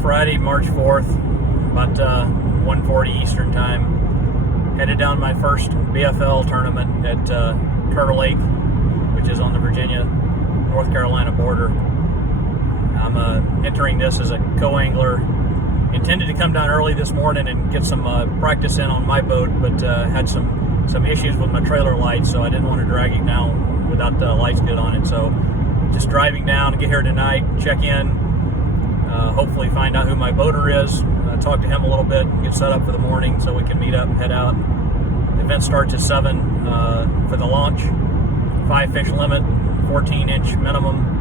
Friday, March 4th, about 1:40 Eastern Time. Headed down to my first BFL tournament at Kerr Lake, which is on the Virginia-North Carolina border. I'm entering this as a co-angler. Intended to come down early this morning and get some practice in on my boat, but had some issues with my trailer lights, so I didn't want to drag it down without the lights good on it. So just driving down to get here tonight, check in, hopefully find out who my boater is, talk to him a little bit, get set up for the morning so we can meet up and head out. The event starts at 7 for the launch, 5 fish limit, 14-inch minimum.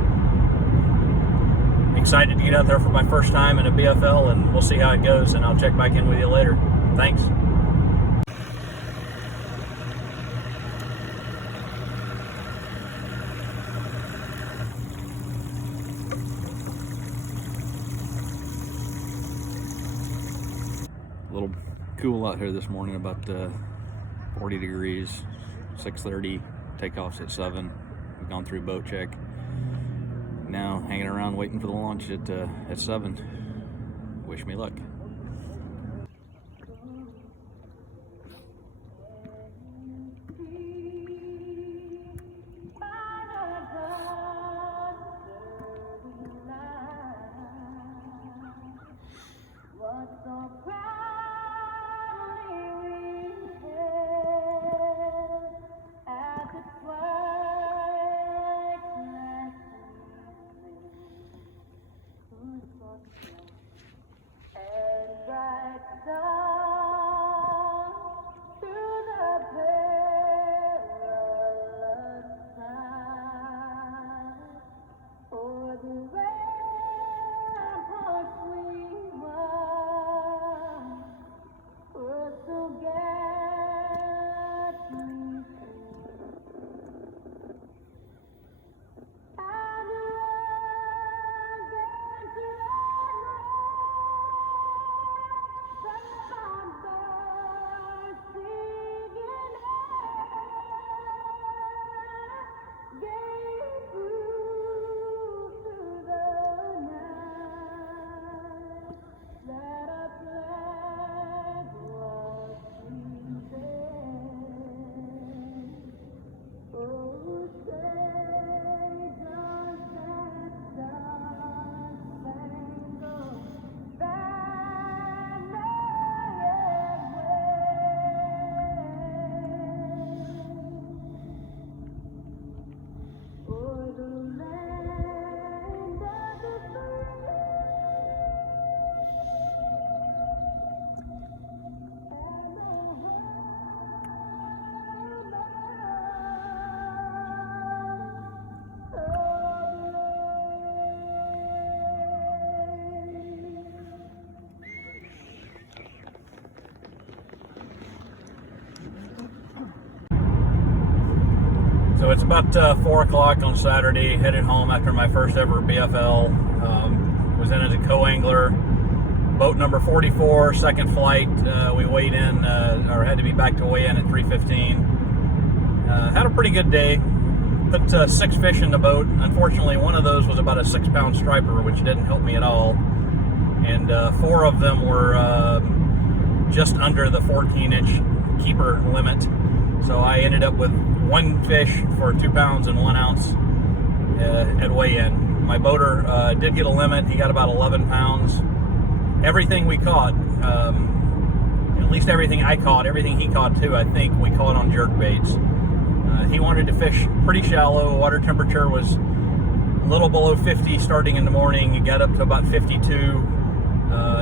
Excited to get out there for my first time in a BFL, and we'll see how it goes, and I'll check back in with you later. Thanks. A little cool out here this morning, about 40 degrees, 6:30, takeoff's at 7. We've gone through boat check. Now hanging around waiting for the launch at 7. Wish me luck. So it's about 4 o'clock on Saturday, headed home after my first ever BFL. Was in as a co-angler. Boat number 44, second flight. We weighed in, or had to be back to weigh in at 3:15. Had a pretty good day. Put 6 fish in the boat. Unfortunately, one of those was about a 6-pound striper, which didn't help me at all. And 4 of them were just under the 14-inch keeper limit. So I ended up with 1 fish for 2 pounds and 1 ounce at weigh-in. My boater did get a limit. He got about 11 pounds. Everything we caught, at least everything I caught, everything he caught too, I think we caught on jerk baits. He wanted to fish pretty shallow. Water temperature was a little below 50 starting in the morning. It got up to about 52.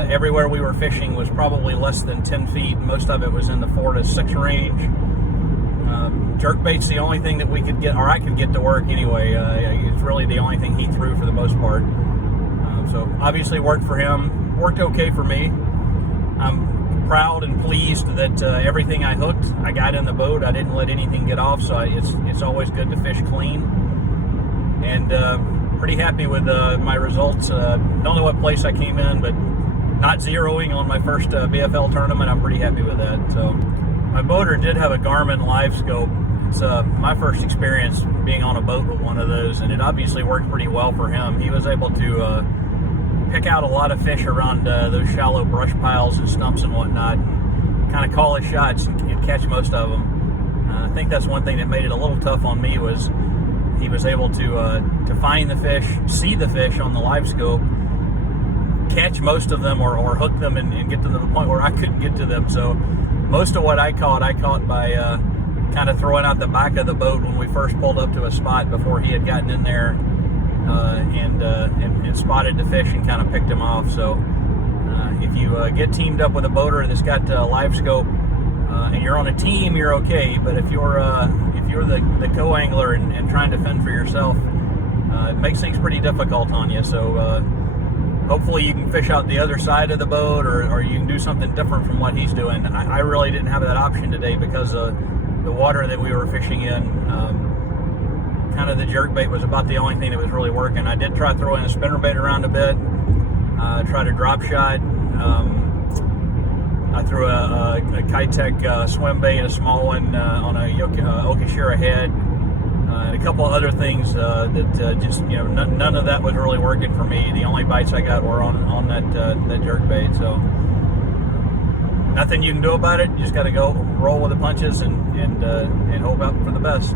Everywhere we were fishing was probably less than 10 feet. Most of it was in the 4 to 6 range. Jerkbait's the only thing that we could get, or I could get to work anyway. It's really the only thing he threw for the most part. So obviously worked for him, worked okay for me. I'm proud and pleased that everything I hooked, I got in the boat. I didn't let anything get off, so it's always good to fish clean. And pretty happy with my results. Don't know what place I came in, but not zeroing on my first BFL tournament. I'm pretty happy with that. So my boater did have a Garmin live scope. It's my first experience being on a boat with one of those, and it obviously worked pretty well for him. He was able to pick out a lot of fish around those shallow brush piles and stumps and whatnot. Kind of call his shots and catch most of them. I think that's one thing that made it a little tough on me, was he was able to find the fish, see the fish on the live scope, catch most of them or hook them and get to the point where I couldn't get to them. So most of what I caught by kind of throwing out the back of the boat when we first pulled up to a spot before he had gotten in there and spotted the fish and kind of picked him off. So if you get teamed up with a boater that's got live scope and you're on a team, you're okay. But if you're the co-angler and trying to fend for yourself, it makes things pretty difficult on you. So hopefully you can fish out the other side of the boat, or you can do something different from what he's doing. I really didn't have that option today because of the water that we were fishing in. Kind of the jerkbait was about the only thing that was really working. I did try throwing a spinnerbait around a bit, tried a drop shot. I threw a Kitech swim bait, a small one, on a Okashira head, and a couple other things that just, none of that was really working for me. The only bites I got were on that jerkbait. So nothing you can do about it. You just got to go roll with the punches and hope out for the best.